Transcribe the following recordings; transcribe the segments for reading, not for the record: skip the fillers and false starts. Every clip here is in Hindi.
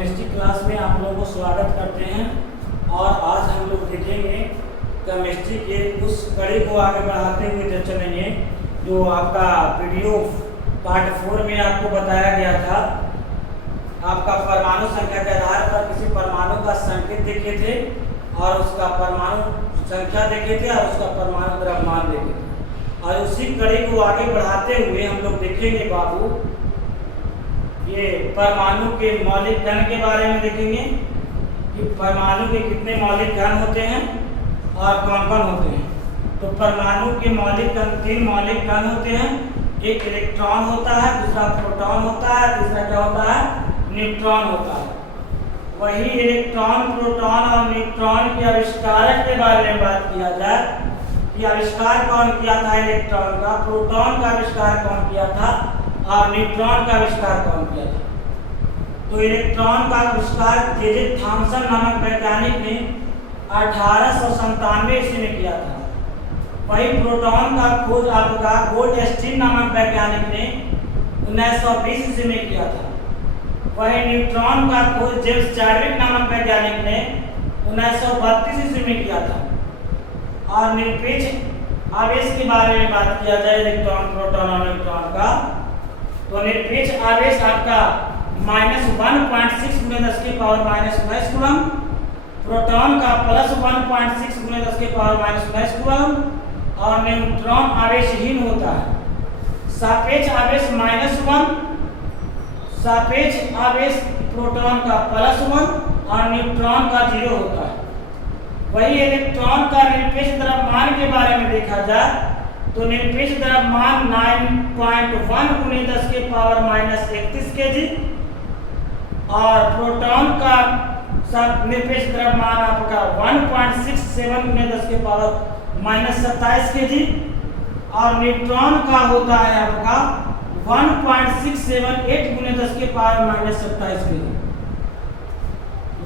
केमिस्ट्री क्लास में आप लोगों को स्वागत करते हैं। और आज हम लोग देखेंगे केमिस्ट्री के उस कड़ी को आगे बढ़ाते हुए चलेंगे जो आपका वीडियो पार्ट 4 में आपको बताया गया था। आपका परमाणु संख्या के आधार पर किसी परमाणु का संकेत देखे थे और उसका परमाणु संख्या देखे थे और उसका परमाणु द्रव्यमान देखे थे। और उसी कड़ी को आगे बढ़ाते हुए हम लोग देखेंगे बाबू ये परमाणु के मौलिक कण के बारे में देखेंगे कि परमाणु के कितने मौलिक कण होते हैं और कौन कौन होते हैं। तो परमाणु के मौलिक कण 3 मौलिक कण होते हैं। एक इलेक्ट्रॉन होता है, दूसरा प्रोटॉन होता है, तीसरा क्या होता है, न्यूट्रॉन होता है। वही इलेक्ट्रॉन, प्रोटॉन और न्यूट्रॉन के आविष्कारक के बारे में बात किया जाए कि आविष्कार कौन किया था इलेक्ट्रॉन का, प्रोटॉन का आविष्कार कौन किया था और न्यूट्रॉन का आविष्कार कौन किया था। तो इलेक्ट्रॉन का आविष्कार जे थॉमसन नामक वैज्ञानिक ने 1897 ईस्वी में किया था। वही प्रोटॉन का खोज आपका गोल्डस्टीन नामक वैज्ञानिक ने 1920 ईस्वी में किया था। वही न्यूट्रॉन का खोज जेम्स चैडविक नामक वैज्ञानिक ने 1932 ईस्वी में किया था। और निरपेक्ष आवेश के बारे में बात किया जाए इलेक्ट्रॉन, प्रोटॉन और न्यूट्रॉन का, तो निरपेक्ष आवेश आपका -1.6 × 10⁻⁻⁹ कूलम, प्रोटॉन का +1.6 × 10⁻⁻⁹ कूलम और न्यूट्रॉन आवेशहीन होता है। सापेक्ष आवेश -1, सापेक्ष आवेश प्रोटॉन का +1 और न्यूट्रॉन का 0 होता है। वही इलेक्ट्रॉन का निरपेक्ष द्रव्यमान के बारे में देखा जाए तो निरपेक्ष द्रव्यमान 9.1 × 10⁻31 kg और प्रोटॉन का सब निरपेक्ष द्रव्यमान आपका 1.67 × 10⁻⁻27 kg और न्यूट्रॉन का होता है आपका 1.678 × 10⁻⁻27 kg।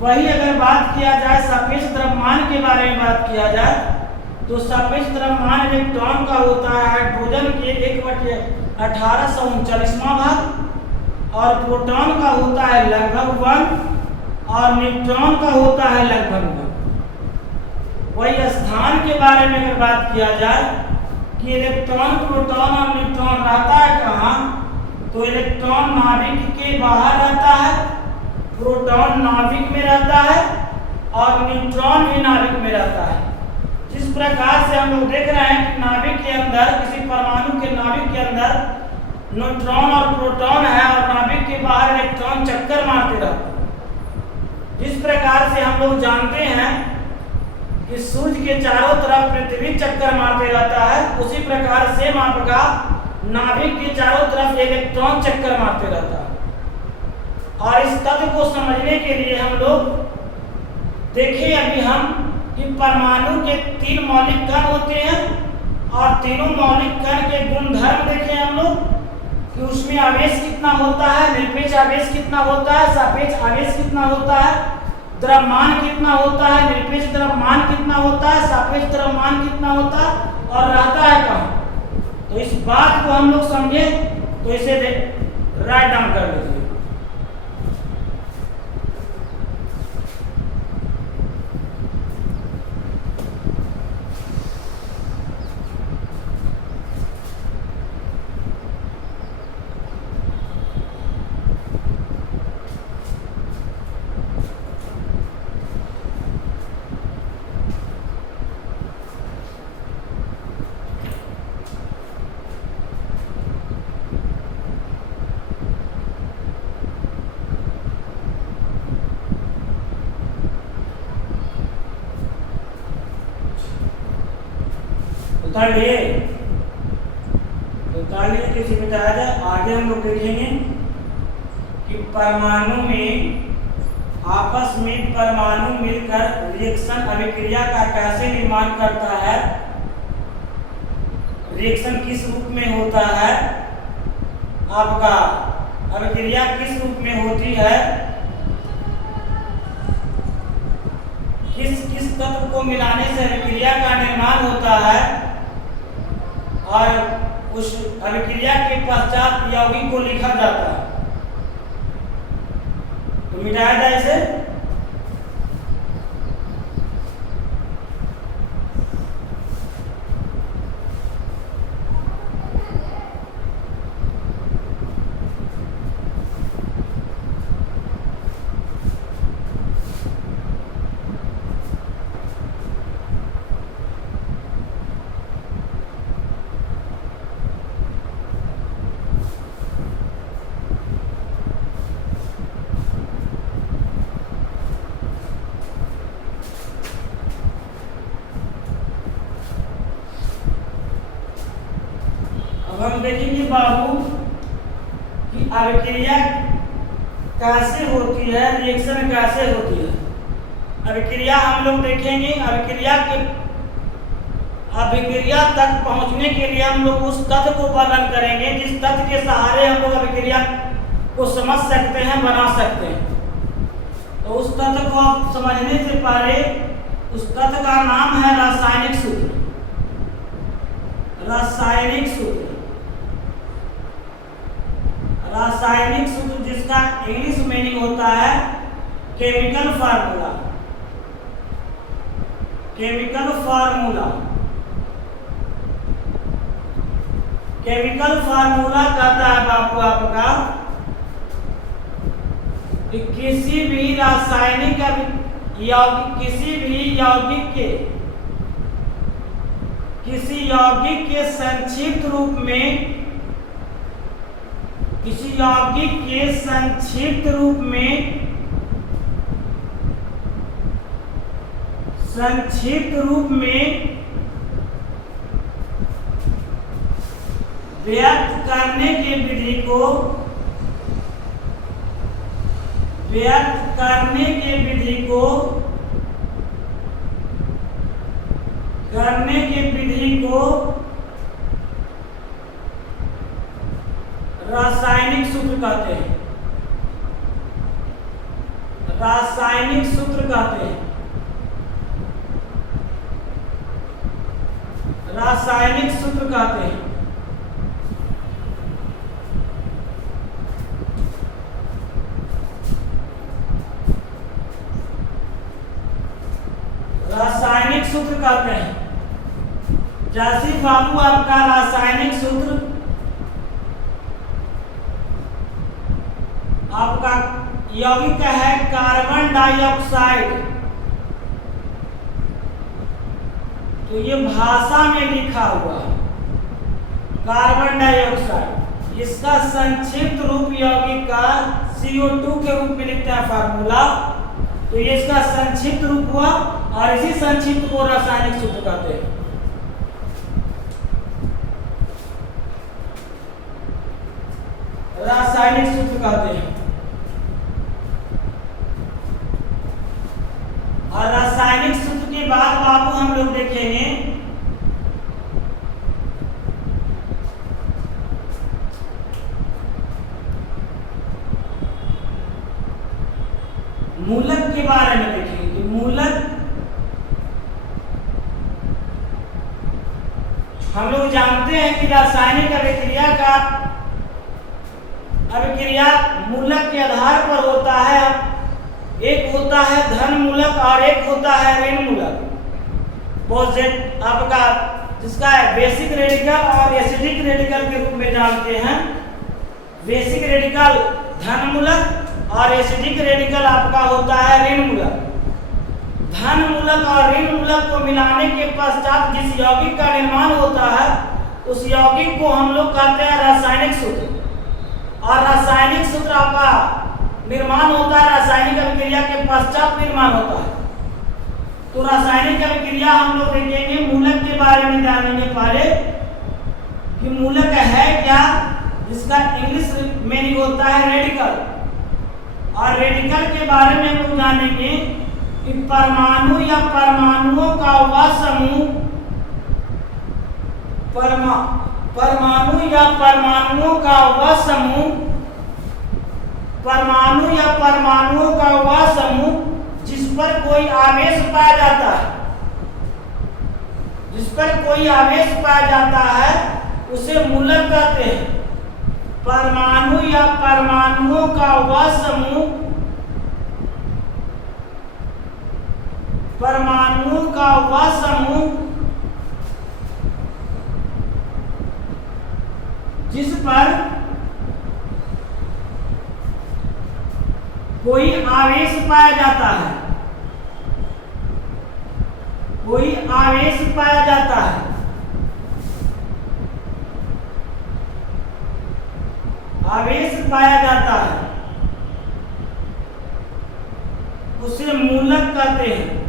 वही अगर बात किया जाए सापेक्ष द्रव्यमान के बारे में बात किया जाए तो सापेक्ष द्रव्यमान इलेक्ट्रॉन का होता है हाइड्रोजन के 1/1839वां भाग और प्रोटॉन का होता है लगभग 1 और न्यूट्रॉन का होता है लगभग 1। वही स्थान के बारे में अगर बात किया जाए कि इलेक्ट्रॉन, प्रोटॉन और न्यूट्रॉन रहता है कहाँ, तो इलेक्ट्रॉन नाभिक के बाहर रहता है, प्रोटॉन नाभिक में रहता है और न्यूट्रॉन भी नाभिक में रहता है। जिस प्रकार से हम लोग देख रहे हैं कि नाभिक के अंदर, किसी परमाणु के नाभिक के अंदर न्यूट्रॉन और प्रोटॉन है और नाभिक के बाहर इलेक्ट्रॉन चक्कर मारते रहते हैं। जिस प्रकार से हम लोग जानते हैं कि सूर्य के चारों तरफ पृथ्वी चक्कर मारते रहता है, उसी प्रकार से आपका नाभिक के चारों तरफ इलेक्ट्रॉन चक्कर मारते रहता है। और इस तथ्य को समझने के लिए हम लोग देखें अभी हम कि परमाणु के 3 मौलिक कण होते हैं और तीनों मौलिक कण के गुणधर्म देखें हम लोग कि उसमें आवेश कितना होता है, निरपेक्ष आवेश कितना होता है, सापेक्ष आवेश कितना होता है, द्रव्यमान कितना होता है, निरपेक्ष द्रव्यमान कितना होता है, सापेक्ष द्रव्यमान कितना होता है और रहता है कहाँ। तो इस बात को हम लोग समझे तो इसे राइट डाउन कर लीजिए। किसी बताया जाए आगे हम लोग देखेंगे कि परमाणु में आपस में परमाणु मिलकर रिएक्शन अभिक्रिया का कैसे निर्माण करता है, रिएक्शन किस रूप में होता है, आपका अभिक्रिया किस रूप में होती है, किस किस तत्व को मिलाने से अभिक्रिया का निर्माण होता है और उस अभिक्रिया के पश्चात यौगिक को लिखा जाता है। तो मिटाया जाए इसे। अब हम देखेंगे बाबू कि अभिक्रिया कैसे होती है, रिएक्शन कैसे होती है। अभिक्रिया हम लोग देखेंगे। अभिक्रिया तक पहुंचने के लिए हम लोग उस तथ्य को वर्णन करेंगे जिस तथ्य के सहारे हम लोग अभिक्रिया को समझ सकते हैं, बना सकते हैं। तो उस तथ्य को आप समझने से पहले उस तथ्य का नाम है रासायनिक सूत्र। रासायनिक सूत्र जिसका इंग्लिश मीनिंग होता है केमिकल फार्मूला। केमिकल कहता है बाबू आपका कि किसी भी रासायनिक किसी यौगिक के संक्षिप्त रूप में व्यक्त करने के विधि को रासायनिक सूत्र कहते हैं। रासायनिक सूत्र कहते हैं। जैसे बाबू आपका रासायनिक सूत्र आपका यौगिक है कार्बन डाइऑक्साइड। तो ये भाषा में लिखा हुआ है कार्बन डाइऑक्साइड। इसका संक्षिप्त रूप यौगिक का CO2 के रूप में लिखता है फार्मूला। तो ये इसका संक्षिप्त रूप हुआ और इसी संक्षिप्त को रासायनिक सूत्र कहते हैं। रासायनिक सूत्र कहते हैं। और रासायनिक सूत्र के बाद बाबू हम लोग देखेंगे मूलक के बारे में। देखेंगे कि मूलक हम लोग जानते हैं कि रासायनिक अभिक्रिया मूलक के आधार पर होता है। एक होता है धन मूलक और एक होता है ऋण मूलक। आपका जिसका बेसिक रेडिकल और एसिडिक रेडिकल के रूप में जानते हैं। बेसिक रेडिकल धन मूलक और एसिडिक रेडिकल आपका होता है ऋण मूलक। धन मूलक और ऋण मूलक को मिलाने के पश्चात जिस यौगिक का निर्माण होता है उस यौगिक को हम लोग कहते हैं रासायनिक सूत्र। और रासायनिक सूत्र आपका निर्माण होता है रासायनिक अभिक्रिया के पश्चात निर्माण होता है। तो रासायनिक अभिक्रिया हम लोग देखेंगे। मूलक के बारे में जानेंगे पहले कि मूलक है क्या, जिसका इंग्लिश मीनिंग होता है रेडिकल। और रेडिकल के बारे में हम लोग जानेंगे कि परमाणु या परमाणुओं का वह समूह परमाणु या परमाणुओं का वह समूह जिस पर कोई आवेश पाया जाता है उसे मूलक कहते हैं। परमाणु या परमाणुओं का वह समूह परमाणुओं का वह समूह जिस पर कोई आवेश पाया जाता है, कोई आवेश पाया जाता है, आवेश पाया जाता है, उसे मूलक कहते हैं।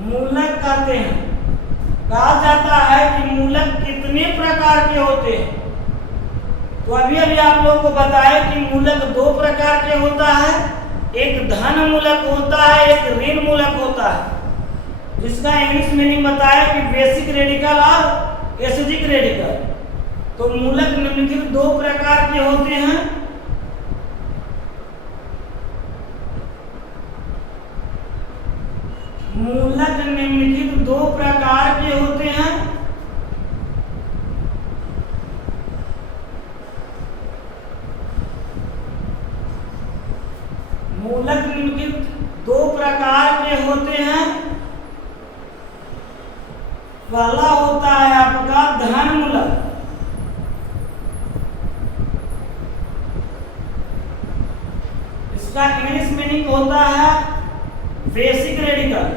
मूलक कहते हैं। कहा जाता है कि मूलक कितने प्रकार के होते हैं। तो अभी अभी आप लोग को बताया कि मूलक दो प्रकार के होता है, एक धन मूलक होता है, एक ऋण मूलक होता है, जिसका इंग्लिश मीनिंग बताया कि बेसिक रेडिकल और एसिडिक रेडिकल। तो मूलक निम्नलिखित दो प्रकार के होते हैं। मूलक निम्नलिखित दो प्रकार के होते हैं। मूलक निम्नलिखित दो प्रकार के होते हैं। पहला होता है आपका धन मूलक। इसका इंग्लिश मीनिंग होता है बेसिक रेडिकल।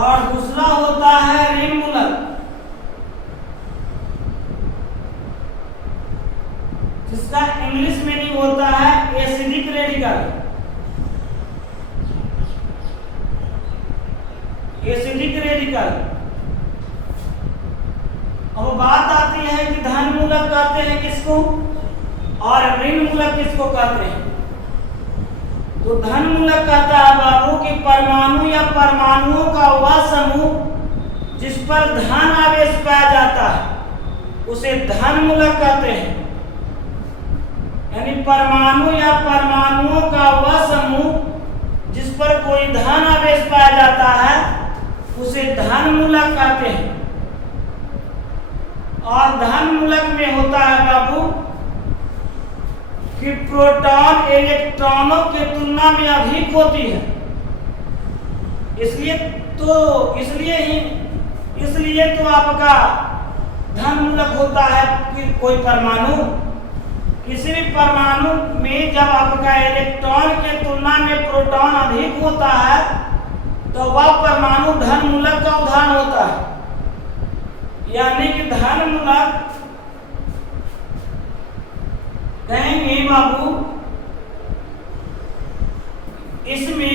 और दूसरा होता है ऋण मूलक, जिसका इंग्लिश मीनिंग होता है एसिडिक रेडिकल। Acidic radical. अब बात आती है कि धन मूलक कहते हैं किसको और ऋण मूलक किसको कहते हैं। तो धन मूलक कहता है बाबू कि परमाणु या परमाणुओं का वह समूह जिस पर धन आवेश पाया जाता है उसे धन मूलक कहते हैं। यानी परमाणु या परमाणुओं का वह समूह जिस पर कोई धन आवेश पाया जाता है उसे धन मूलक कहते हैं। और धन मूलक में होता है बाबू कि प्रोटॉन इलेक्ट्रॉनों की तुलना में अधिक होती है। इसलिए तो आपका धन मूलक होता है कि कोई परमाणु, किसी भी परमाणु में जब आपका इलेक्ट्रॉन के तुलना में प्रोटॉन अधिक होता है तो वह परमाणु धन मूलक का उदाहरण होता है। यानी कि धन मूलक कहेंगे बाबू इसमें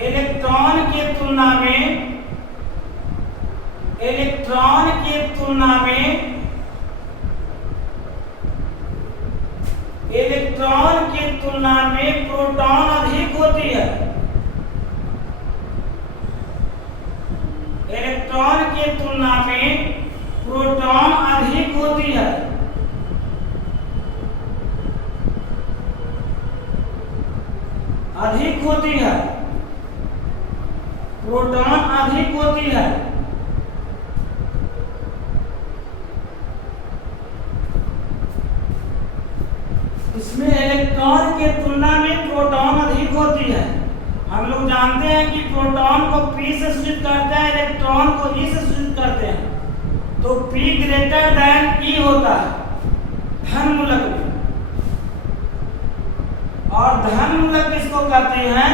इलेक्ट्रॉन के तुलना में प्रोटॉन अधिक होती है। इलेक्ट्रॉन के तुलना में प्रोटॉन अधिक होती है। अधिक होती है, प्रोटॉन अधिक होती है। इसमें इलेक्ट्रॉन के तुलना में प्रोटॉन अधिक होती है। हम लोग जानते हैं कि प्रोटॉन को P से सूचित करते हैं, इलेक्ट्रॉन को E से सूचित करते हैं। तो P ग्रेटर देन E होता है धन मूलक में। और धन मूलक किसको कहते हैं?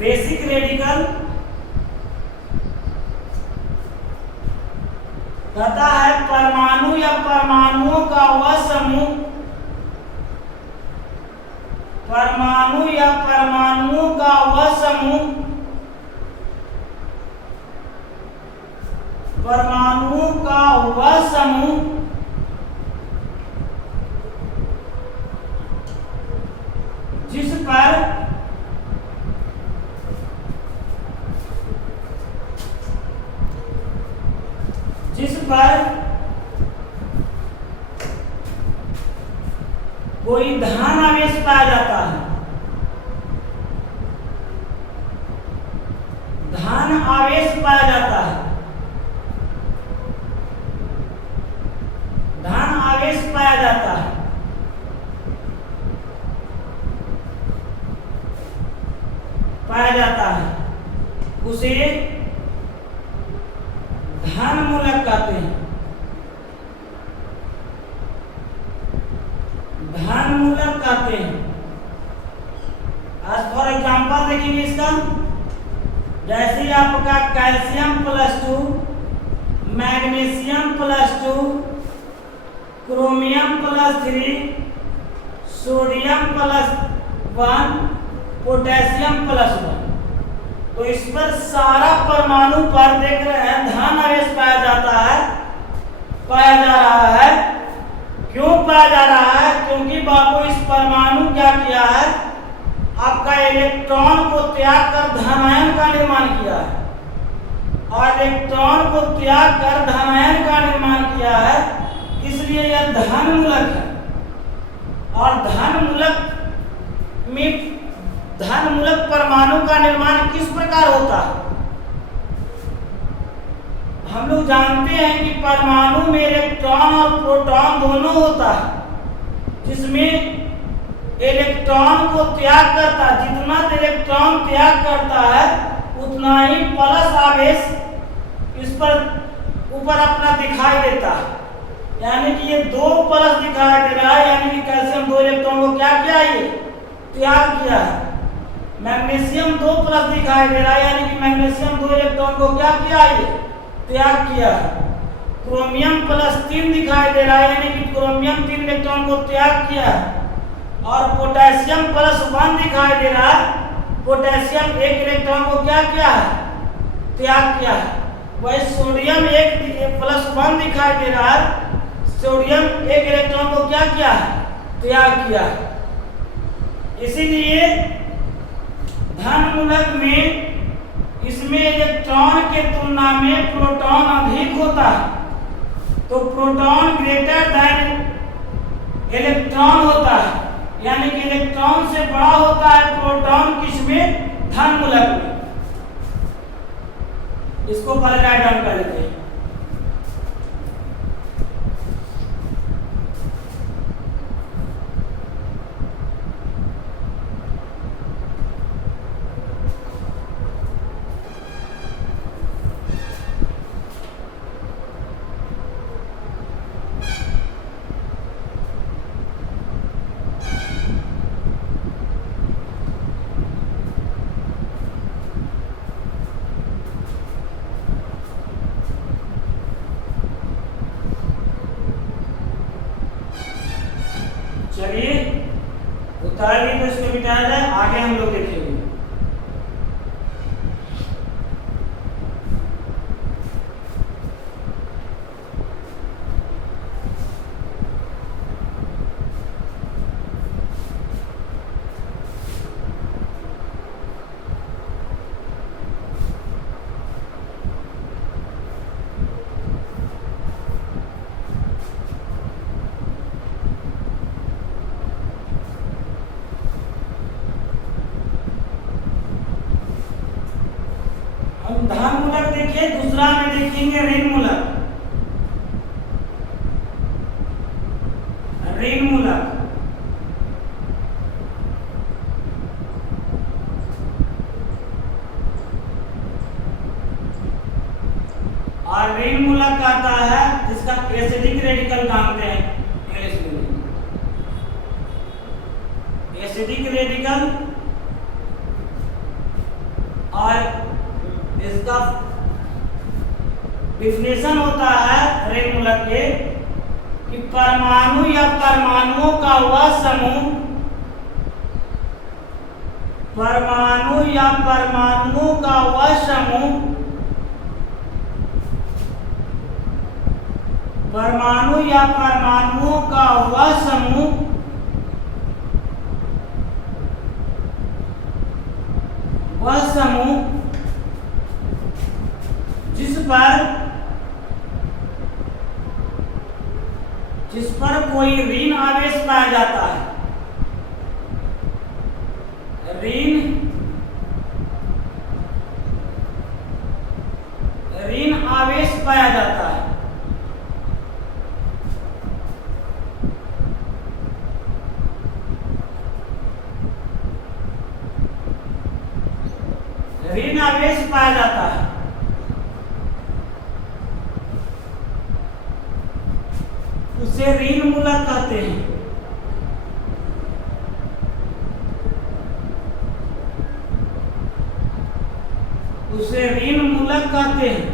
बेसिक रेडिकल कहता है परमाणु या परमाणुओं का वह समूह, परमाणु या परमाणुओं का वह समूह, परमाणुओं का वह समूह जिस पर कोई धन आवेश पाया जाता है, धन आवेश पाया जाता है, धन आवेश पाया जाता है, पाया जाता है, उसे धन मूलक कहते हैं। धन मूलक कहते हैं। आज फॉर एग्जाम्पल देखेंगे इसका, जैसे आपका calcium +2, magnesium +2, chromium +3, sodium +1, potassium +1। तो इस पर सारा परमाणु पर देख रहे हैं धन आवेश पाया जाता है, पाया जा रहा है। क्यों पाया जा रहा है? क्योंकि बाबू इस परमाणु क्या किया है, आपका इलेक्ट्रॉन को त्याग कर धनायन का निर्माण किया है, और इलेक्ट्रॉन को त्याग कर धनायन का निर्माण किया है, इसलिए यह धन मूलक है। और धन मूलक में धन मूलक परमाणु का निर्माण किस प्रकार होता है? हम लोग जानते हैं कि परमाणु में इलेक्ट्रॉन और प्रोटॉन दोनों होता है, जिसमें इलेक्ट्रॉन को त्याग करता है, जितना इलेक्ट्रॉन त्याग करता है उतना ही प्लस आवेश इस पर ऊपर अपना दिखाई देता है। यानी कि ये 2 प्लस दिखाई दे रहा है, यानी कि कैल्शियम 2 इलेक्ट्रॉन को क्या किया, ये त्याग किया है। मैग्नीशियम 2 प्लस दिखाई दे रहा है, यानी कि मैग्नीशियम 2 इलेक्ट्रॉन को क्या किया, ये त्याग किया है। क्रोमियम +3 दिखाई दे रहा है, यानी कि क्रोमियम 3 इलेक्ट्रॉन को त्याग किया है। और पोटेशियम +1 दिखाई दे रहा है, पोटेशियम 1 इलेक्ट्रॉन को क्या किया है, त्याग किया है। वही सोडियम 1 +1 दिखाई दे रहा है, सोडियम 1 इलेक्ट्रॉन को क्या किया है, त्याग किया है। इसीलिए धन मूलक में इसमें इलेक्ट्रॉन के तुलना में प्रोटॉन अधिक होता है, तो प्रोटॉन ग्रेटर देन इलेक्ट्रॉन होता है, यानी कि इलेक्ट्रॉन से बड़ा होता है प्रोटॉन किसमें, धन मूलक में। इसको पहले राइट डाउन कर लेते हैं। चलिए उतार दी, तो इसको मिटाया जाए, आगे हम लोग देखेंगे। धन मूलक देखिए, दूसरा में देखेंगे ऋण मूलक। ऋण मूलक और ऋण मूलक आता है जिसका एसिडिक रेडिकल जानते हैं, एसिडिक रेडिकल। और इसका डिफिनेशन होता है ऋण मूलक के कि परमाणु या परमाणुओं का वह समूह, परमाणु या परमाणुओं का वह समूह, परमाणु या परमाणुओं का वह समूह जिस पर कोई ऋण आवेश पाया जाता है, ऋण आवेश पाया जाता है। ऋण आवेश पाया जाता है। उसे ऋण मूलक कहते हैं। उसे ऋण मूलक कहते हैं।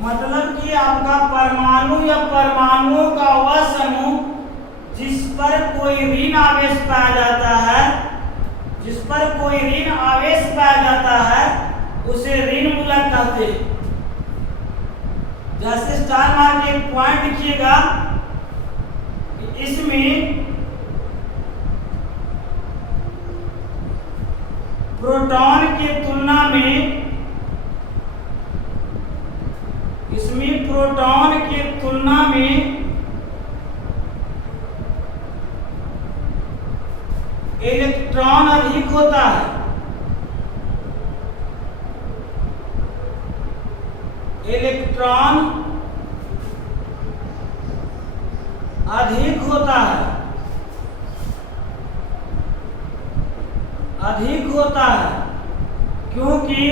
मतलब कि आपका परमाणु या परमाणुओं का वह समूह जिस पर कोई ऋण आवेश पाया जाता है, जिस पर कोई ऋण आवेश पाया जाता है, उसे ऋण मूलक कहते हैं। जैसे स्टार मार के एक पॉइंट लिखिएगा, इसमें प्रोटॉन के तुलना में इलेक्ट्रॉन अधिक होता है। इलेक्ट्रॉन अधिक होता है। अधिक होता है क्योंकि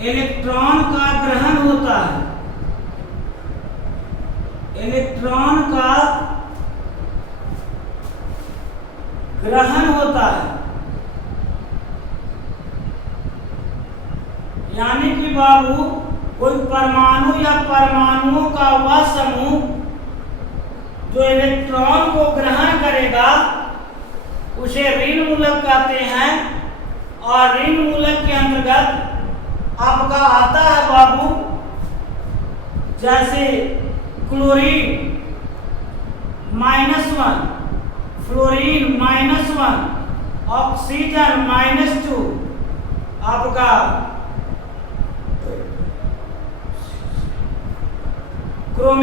इलेक्ट्रॉन का ग्रहण होता है। इलेक्ट्रॉन का ग्रहण होता है। यानी कि बाबू कोई परमाणु या परमाणुओं का वह समूह जो इलेक्ट्रॉन को ग्रहण करेगा उसे ऋण मूलक कहते हैं। और ऋण मूलक के अंतर्गत आपका आता है बाबू, जैसे क्लोरीन -1, फ्लोरीन -1, ऑक्सीजन -2, आपका क्रोमियम